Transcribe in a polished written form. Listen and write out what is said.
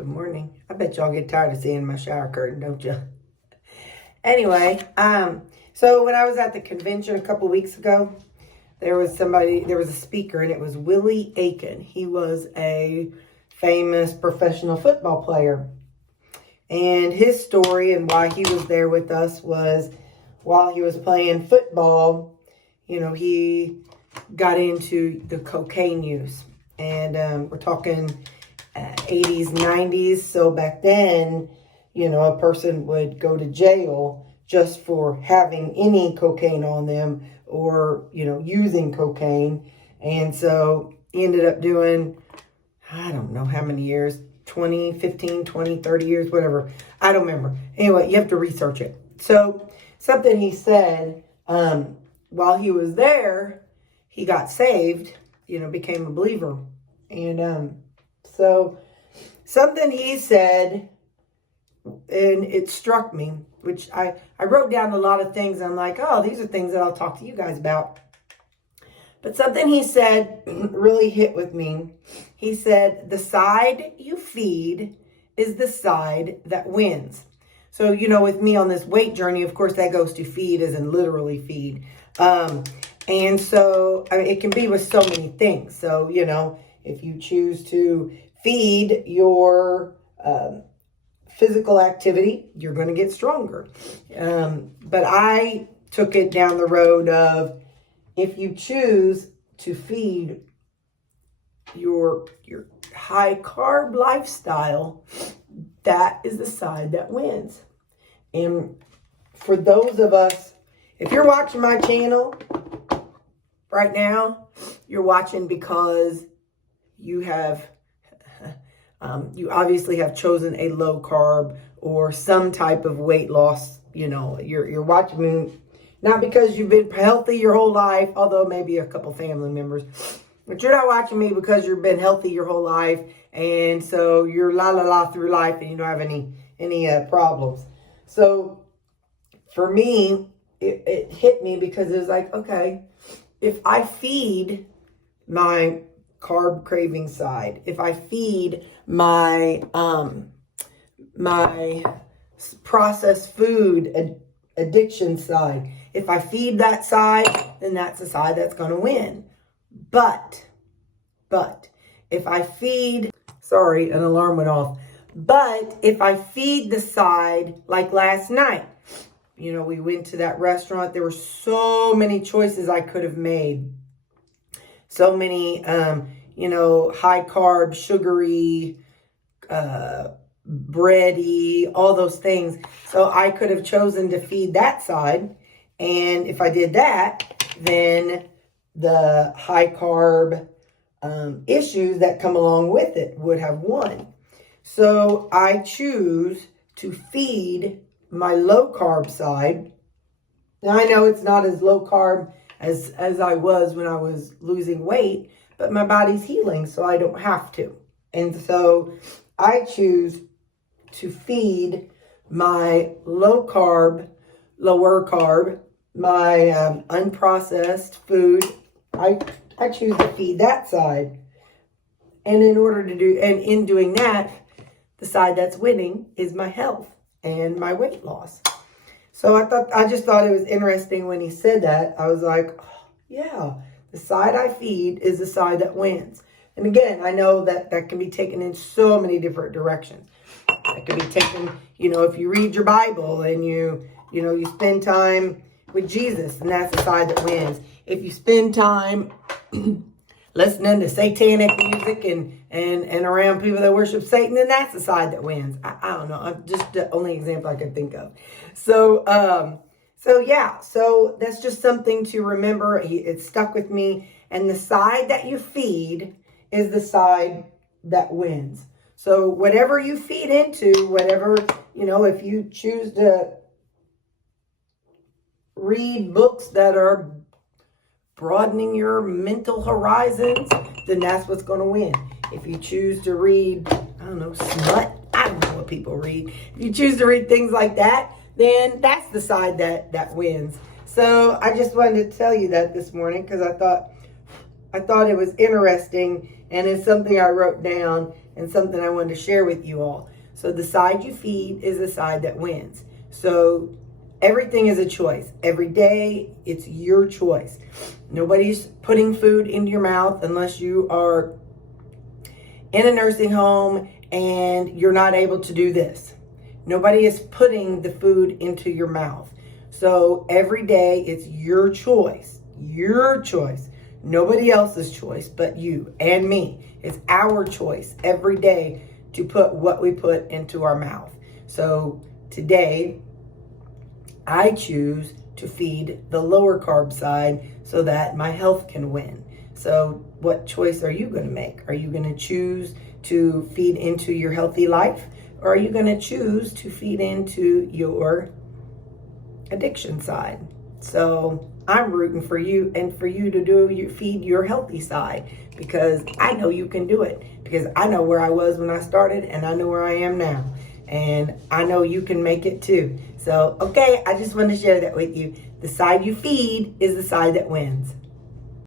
Good morning. I bet y'all get tired of seeing my shower curtain, don't you? Anyway, so when I was at the convention a couple weeks ago, there was a speaker, and it was Willie Aiken. He was a famous professional football player. And his story and why he was there with us was while he was playing football, he got into the cocaine use. And we're talking 80s, 90s. So back then, a person would go to jail just for having any cocaine on them or, using cocaine. And so he ended up doing, I don't know how many years, 20, 15, 20, 30 years, whatever. I don't remember. Anyway, you have to research it. So something he said, while he was there, he got saved, became a believer. And so something he said, and it struck me, which I wrote down a lot of things. And I'm like, oh, these are things that I'll talk to you guys about. But something he said really hit with me. He said, the side you feed is the side that wins. So, with me on this weight journey, of course, that goes to feed as in literally feed. And so it can be with so many things. So, if you choose to feed your physical activity, you're going to get stronger. But I took it down the road of, if you choose to feed your high carb lifestyle, that is the side that wins. And for those of us, if you're watching my channel right now, you're watching because you have, you obviously have chosen a low carb or some type of weight loss. You're watching me not because you've been healthy your whole life, although maybe a couple family members, but you're not watching me because you've been healthy your whole life. And so you're la through life and you don't have any problems. So for me, it hit me because it was like, okay, if I feed my carb craving side, if I feed my my processed food addiction side, if I feed that side, then that's the side that's going to win. But if I feed, sorry, an alarm went off. But if I feed the side, like last night, we went to that restaurant. There were so many choices I could have made. So many, high carb, sugary, bready, all those things. So I could have chosen to feed that side. And if I did that, then the high carb issues that come along with it would have won. So I choose to feed my low carb side. Now I know it's not as low carb as I was when I was losing weight, but my body's healing, so I don't have to. And so I choose to feed my lower carb, my unprocessed food. I choose to feed that side. And in doing that, the side that's winning is my health and my weight loss. So I just thought it was interesting when he said that. I was like, oh, yeah, the side I feed is the side that wins. And again, I know that can be taken in so many different directions. It can be taken, if you read your Bible and you spend time with Jesus, and that's the side that wins. If you spend time listening to satanic music and around people that worship Satan, then that's the side that wins. I don't know. I'm just the only example I can think of. So that's just something to remember. It stuck with me. And the side that you feed is the side that wins. So whatever you feed into, whatever, if you choose to read books that are broadening your mental horizons, then that's what's going to win. If you choose to read, smut, I don't know what people read. If you choose to read things like that, then that's the side that wins. So I just wanted to tell you that this morning because I thought it was interesting, and it's something I wrote down. and something I wanted to share with you all. So the side you feed is the side that wins. So everything is a choice. Every day, it's your choice. Nobody's putting food into your mouth unless you are in a nursing home and you're not able to do this. Nobody is putting the food into your mouth. So every day, it's your choice. Your choice. Nobody else's choice but you and me. It's our choice every day to put what we put into our mouth. So today, I choose to feed the lower carb side so that my health can win. So what choice are you going to make? Are you going to choose to feed into your healthy life? Or are you going to choose to feed into your addiction side? So I'm rooting for you and for you to feed your healthy side, because I know you can do it, because I know where I was when I started and I know where I am now. And I know you can make it too. So, okay, I just want to share that with you. The side you feed is the side that wins.